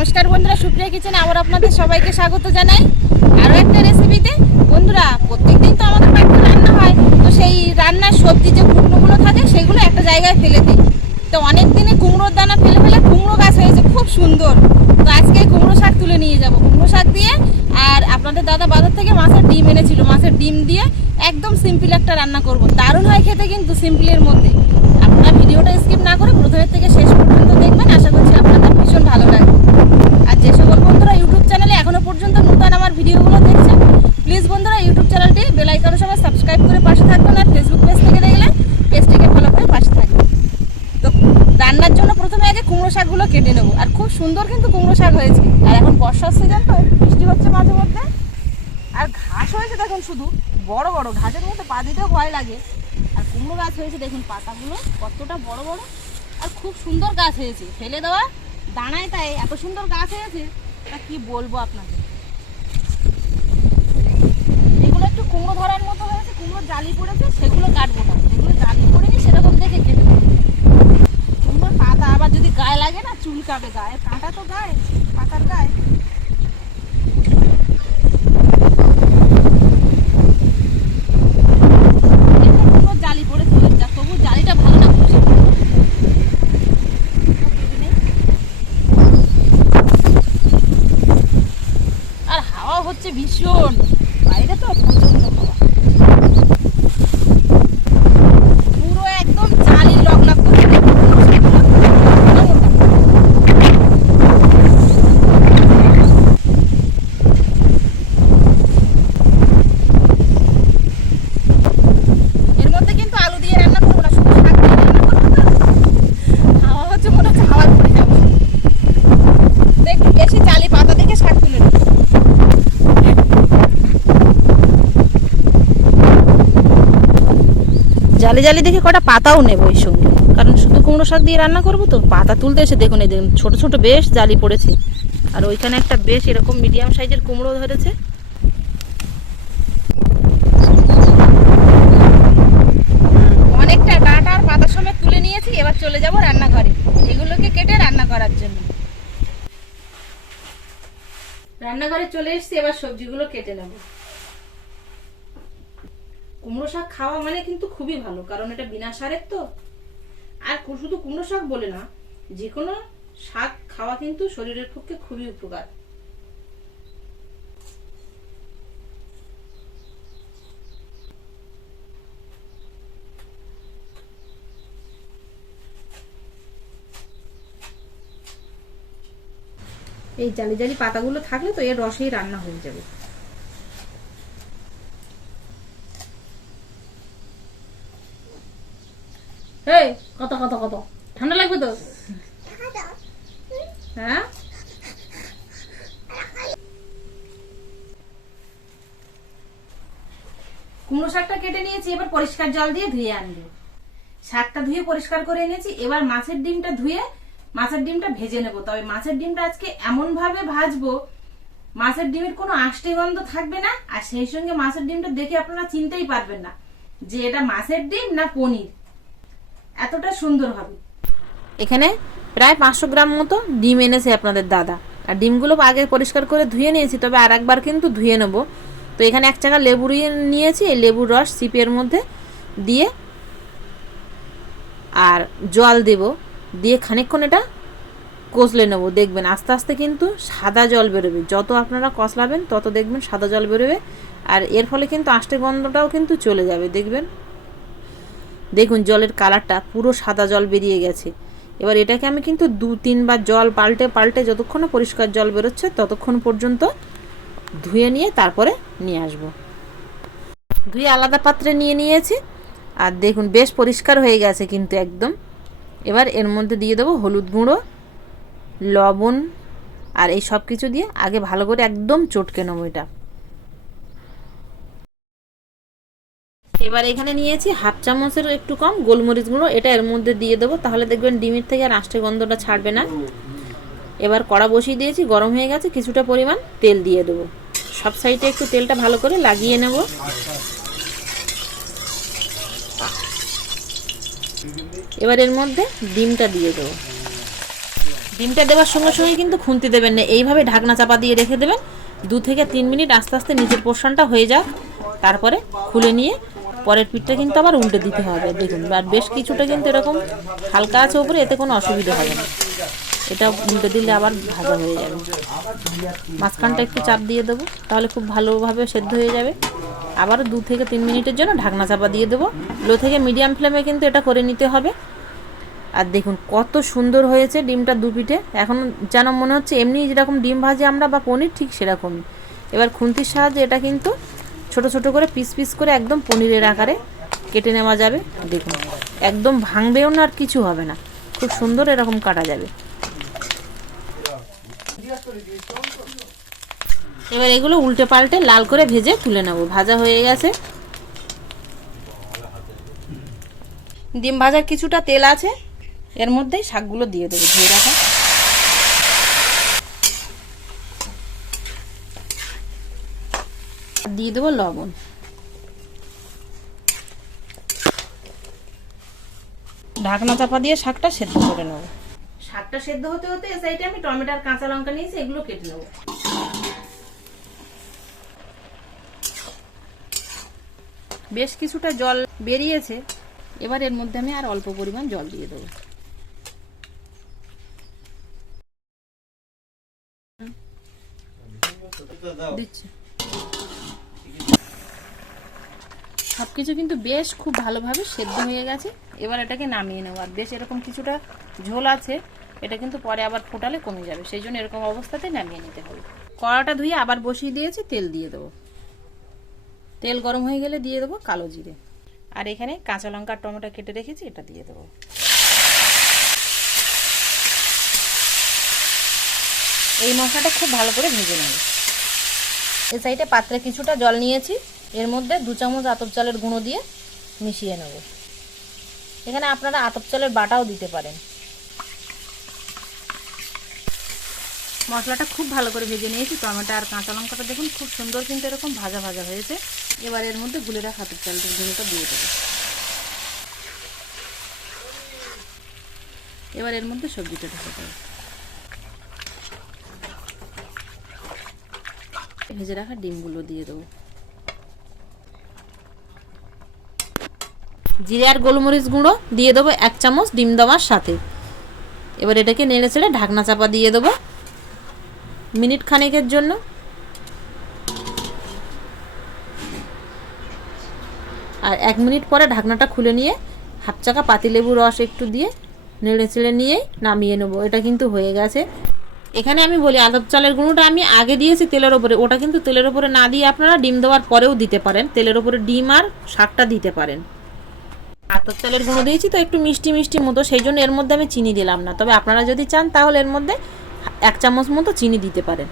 নমস্কার বন্ধুরা, সুপ্রিয়া কিচেনে আবার আপনাদের সবাইকে স্বাগত জানাই আরও একটা রেসিপিতে। বন্ধুরা, প্রত্যেকদিন তো আমাদের বাড়িতে রান্না হয়, তো সেই রান্নার সবজি যে কুমড়োগুলো থাকে সেগুলো একটা জায়গায় ফেলে দিই। তো অনেক দিনে কুমড়োর দানা ফেলে ফেলে কুমড়ো গাছ হয়েছে খুব সুন্দর। তো আজকে কুমড়ো শাক তুলে নিয়ে যাব, কুমড়ো শাক দিয়ে। আর আপনাদের দাদা বাজার থেকে মাছের ডিম এনেছিল, মাছের ডিম দিয়ে একদম সিম্পল একটা রান্না করব। দারুণ হয় খেতে, কিন্তু সিম্পলের মধ্যে। আপনারা ভিডিওটা স্কিপ না করে প্রথমের থেকে শেষ পর্যন্ত দেখবেন, আশা করছি আপনাদের ভীষণ ভালো লাগবে। আর যে সকল বন্ধুরা ইউটিউব চ্যানেলে এখনো পর্যন্ত নতুন আমার ভিডিওগুলো দেখছেন, প্লিজ বন্ধুরা ইউটিউব চ্যানেলটি বেল আইকনের সবাই সাবস্ক্রাইব করে পাশে থাকবেন। আর ফেসবুক পেজ থেকে দেখলে পেজটিকে ফলো করে পাশে থাকবেন। তো রান্নার জন্য প্রথমে আগে কুমড়ো শাকগুলো কেটে নেবো। আর খুব সুন্দর কিন্তু কুমড়ো শাক হয়েছে। আর এখন বর্ষার সিজন, তো বৃষ্টি হচ্ছে মাঝে মধ্যে। আর ঘাস হয়েছে দেখুন, শুধু বড় বড় ঘাসের মধ্যে পা দিতেও ভয় লাগে। আর কুমড়ো গাছ হয়েছে দেখুন, পাতাগুলো কতটা বড় বড় আর খুব সুন্দর গাছ হয়েছে। ফেলে দেওয়া দানায় তাই এত সুন্দর গাছ হয়েছে, তা কি বলবো আপনাকে। এগুলো একটু কুমড়ো ধরার মতো হয়েছে, কুমড়ো জালি পড়েছে, সেগুলো কাটবো না। যেগুলো জালি পড়েনি সেরকম দেখে কেটে দেবো। কুমড়োর পাতা আবার যদি গায়ে লাগে না, চুলকাবে। গায়ে কাঁটা তো গায়ে, পাতার গায়ে। জালি পড়েছে, তবু জালিটা ভালো না। আর হাওয়া হচ্ছে ভীষণ, বাইরে তো প্রচন্ড হাওয়া। পুরো একদম জালি লক লক করে এর মধ্যে কিন্তু আলু দিয়ে রান্না করবো না, শুধু শাক দিয়ে রান্না করবো। তো হাওয়া হচ্ছে, মনে হচ্ছে হাওয়ার পড়ে যাবো। একটু বেশি জালি পাতা দেখে শাক তুলে নেবো। জালি জালি দেখে কটা পাতাও নেবো এই সঙ্গে, কারণ শুধু কুমড়ো শাক দিয়ে রান্না করবো। তো পাতা তুলতে এসে দেখুন, এই দেখুন ছোট ছোট বেশ জালি পড়েছে। আর ওইখানে একটা বেশ এরকম মিডিয়াম সাইজের কুমড়ো ধরেছে। অনেকটা ডাঁটা আর পাতা সমেত তুলে নিয়েছি। এবার চলে যাব রান্নাঘরে এগুলোকে কেটে রান্না করার জন্য। রান্নাঘরে চলে এসেছি, এবার সবজিগুলো কেটে নেব। কুমড়ো শাক খাওয়া মানে কিন্তু খুবই ভালো, কারণ এটা বিনা সারের তো। আর শুধু কুমড়ো শাক বলে না, যে কোনো শাক খাওয়া কিন্তু শরীরের পক্ষে খুবই উপকার। এই জালি জালি পাতাগুলো থাকলে তো এর রসেই রান্না হয়ে যাবে। কত কত কত ঠান্ডা লাগবে তো। হ্যাঁ, কুমড়ো শাকটা কেটে নিয়েছি, এবার পরিষ্কার জল দিয়ে ধুয়ে আনবো। শাকটা ধুয়ে পরিষ্কার করে এনেছি। এবার মাছের ডিমটা ধুয়ে মাছের ডিমটা ভেজে নেব। তবে মাছের ডিমটা আজকে এমন ভাবে ভাজবো, মাছের ডিমের কোনো আষ্টে গন্ধ থাকবে না। আর সেই সঙ্গে মাছের ডিমটা দেখে আপনারা চিনতেই পারবেন না যে এটা মাছের ডিম না পনির, এতটা সুন্দর হবে। এখানে প্রায় 500 গ্রাম মতো ডিম এনেছে আপনাদের দাদা। আর ডিমগুলো আগে পরিষ্কার করে ধুয়ে নিয়েছি, তবে আর একবার কিন্তু ধুয়ে নেব। তো এখানে 1 চাকা লেবু নিয়েছি, এই লেবুর রস চিপের মধ্যে দিয়ে আর জল দেব, দিয়ে খানিকক্ষণ এটা কষলে নেব। দেখবেন আস্তে আস্তে কিন্তু সাদা জল বেরোবে। যত আপনারা কষলাবেন তত দেখবেন সাদা জল বেরোবে। আর এর ফলে কিন্তু আষ্টে গন্ধটাও কিন্তু চলে যাবে। দেখুন জলের কালারটা পুরো সাদা জল বেরিয়ে গেছে। এবার এটাকে আমি কিন্তু 2-3 বার জল পাল্টে পাল্টে যতক্ষণ পরিষ্কার জল বেরোচ্ছে ততক্ষণ পর্যন্ত ধুয়ে নিয়ে তারপরে নিয়ে আসব। ধুয়ে আলাদা পাত্রে নিয়ে নিয়েছি। আর দেখুন বেশ পরিষ্কার হয়ে গেছে কিন্তু একদম। এবার এর মধ্যে দিয়ে দেবো হলুদ গুঁড়ো, লবণ আর এই সব কিছু দিয়ে আগে ভালো করে একদম চটকে নেবো এটা। এবার এখানে নিয়েছি 1/2 চামচের একটু কম গোলমরিচ গুঁড়ো, এটা এর মধ্যে দিয়ে দেবো। তাহলে দেখবেন ডিমের থেকে আর আষ্টে গন্ধটা ছাড়বে না। এবার কড়া বসিয়ে দিয়েছি, গরম হয়ে গেছে। কিছুটা পরিমাণ তেল দিয়ে দেবো। সব সাইডে একটু তেলটা ভালো করে লাগিয়ে নেব। এবার এর মধ্যে ডিমটা দিয়ে দেবো। ডিমটা দেওয়ার সঙ্গে সঙ্গে কিন্তু খুন্তি দেবেন না, এইভাবে ঢাকনা চাপা দিয়ে রেখে দেবেন 2 থেকে 3 মিনিট আস্তে আস্তে নিচের পোর্শনটা হয়ে যাক, তারপরে খুলে নিয়ে পরের পিঠটা কিন্তু আবার উল্টে দিতে হবে। দেখুন আর বেশ কিছুটা কিন্তু এরকম হালকা আছে উপরে, এতে কোনো অসুবিধা হবে না। এটা উল্টে দিলে আবার ভাজা হয়ে যাবে। মাঝখানটা একটু চাপ দিয়ে দেবো, তাহলে খুব ভালোভাবে সেদ্ধ হয়ে যাবে। আবারও 2 থেকে 3 মিনিটের জন্য ঢাকনা চাপা দিয়ে দেবো। লো থেকে মিডিয়াম ফ্লেমে কিন্তু এটা করে নিতে হবে। আর দেখুন কত সুন্দর হয়েছে ডিমটা 2 পিঠে, এখন যেন মনে হচ্ছে এমনি যেরকম ডিম ভাজি আমরা বা পনির ঠিক সেরকমই। এবার খুন্তির সাহায্যে এটা কিন্তু ছোট ছোট করে পিস পিস করে একদম পনিরের আকারে কেটে নেওয়া যাবে। দেখুন একদম ভাঙবেও না আর কিছু হবে না, খুব সুন্দর এরকম কাটা যাবে। এবার এগুলো উল্টে পাল্টে লাল করে ভেজে তুলে নেব। ভাজা হয়ে গেছে। ডিম ভাজার কিছুটা তেল আছে, এর মধ্যেই শাকগুলো দিয়ে দেবো ধুয়ে রাখা। দিয়ে দেবো লবণ। ঢাকনা চাপা দিয়ে শাকটা সেদ্ধ করে নেব। শাকটা সেদ্ধ হতে হতে এই সাইডে আমি টমেটো আর কাঁচা লঙ্কা নিয়েছি, এগুলো কেটে নেব। বেশ কিছুটা জল বেরিয়েছে, এবার এর মধ্যে আমি আর অল্প পরিমাণ জল দিয়ে দেবো। দিচ্ছি। সবকিছু কিন্তু বেশ খুব ভালোভাবে সেদ্ধ হয়ে গেছে। এবার এটাকে নামিয়ে নেব। আর বেশ এরকম কিছুটা ঝোল আছে, এটা কিন্তু পরে আবার ফোটালে কমে যাবে, সেই জন্য এরকম অবস্থাতে নামিয়ে নিতে হবে। কড়াটা ধুয়ে আবার বসিয়ে দিয়েছি, তেল দিয়ে দেবো। তেল গরম হয়ে গেলে দিয়ে দেবো কালো জিরে, আর এখানে কাঁচা লঙ্কা আর টমেটো কেটে রেখেছি, এটা দিয়ে দেবো। এই মশলাটা খুব ভালো করে ভেজে নেব। এই সাইডে পাত্রে কিছুটা জল নিয়েছি, এর মধ্যে 2 চামচ আতপ চালের গুঁড়ো দিয়ে মিশিয়ে নেব। এখানে আপনারা আতপ চালের বাটাও দিতে পারেন। মশলাটা খুব ভালো করে ভেজে নিয়েছি। টমেটো আর কাঁচা লঙ্কাটা দেখুন খুব সুন্দর কিন্তু এরকম ভাজা ভাজা হয়েছে। এবার এর মধ্যে গুলে রাখা আতপ চালের গুঁড়োটা দিয়ে দেবো। এবার এর মধ্যে সবজিটা ঢেকে দেবো। ভেজে রাখা ডিমগুলো দিয়ে দেবো। জিরে আর গোলমরিচ গুঁড়ো দিয়ে দেবো 1 চামচ ডিম দেওয়ার সাথে। এবার এটাকে নেড়ে চেড়ে ঢাকনা চাপা দিয়ে দেবো মিনিট খানেকের জন্য। আর 1 মিনিট পরে ঢাকনাটা খুলে নিয়ে হাফ চাকা পাতিলেবুর রস একটু দিয়ে নেড়ে চেড়ে নিয়েই নামিয়ে নেবো। এটা কিন্তু হয়ে গেছে। এখানে আমি বলি আতপ চালের গুঁড়োটা আমি আগে দিয়েছি তেলের ওপরে, ওটা কিন্তু তেলের ওপরে না দিয়ে আপনারা ডিম দেওয়ার পরেও দিতে পারেন। তেলের ওপরে ডিম আর শাকটা দিতে পারেন। আতপ চালের গুঁড়ো দিয়েছি তো একটু মিষ্টি মিষ্টি মতো, সেই জন্য এর মধ্যে আমি চিনি দিলাম না। তবে আপনারা যদি চান তাহলে এর মধ্যে 1 চামচ মতো চিনি দিতে পারেন।